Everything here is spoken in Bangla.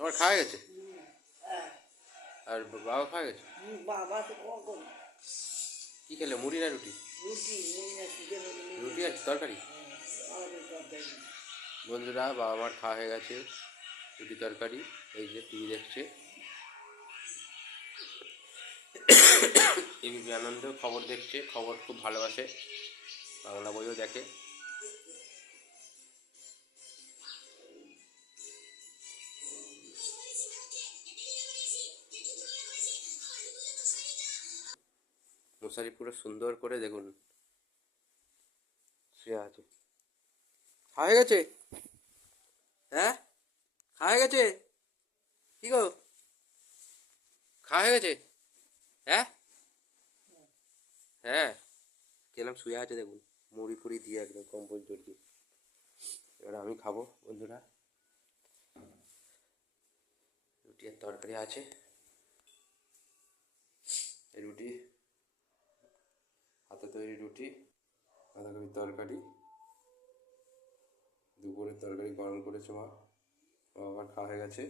তোমার খাওয়া গেছে? আর বাবা খাওয়া গেছে? কি খেলে, মুড়ি না রুটি? রুটি আছে, তরকারি? বন্ধুরা, বাবা মার খাওয়া হয়ে গেছে, রুটি তরকারি। এই যে টিভি দেখছে। এবিপি আনন্দ খবর দেখছে, খবর খুব ভালোবাসে, বাংলা বইও দেখে। মশারি পুরো সুন্দর করে দেখুন শুয়ে আছে। খাওয়া গেছে? হ্যাঁ, খাওয়া গেছে? কি গো, খাওয়া হয়ে গেছে? হ্যাঁ হ্যাঁ, কেলাম শুয়ে আছে দেখুন, মুড়ি ফুড়ি দিয়ে একদম কম্বল জোর দিয়ে। এবার আমি খাবো বন্ধুরা। রুটি আর তরকারি আছে। এই রুটি, হাতে তৈরি রুটি, বাঁধাকপির তরকারি, দুপুরের তরকারি গরম করেছে মা, আবার খাওয়া হয়ে গেছে।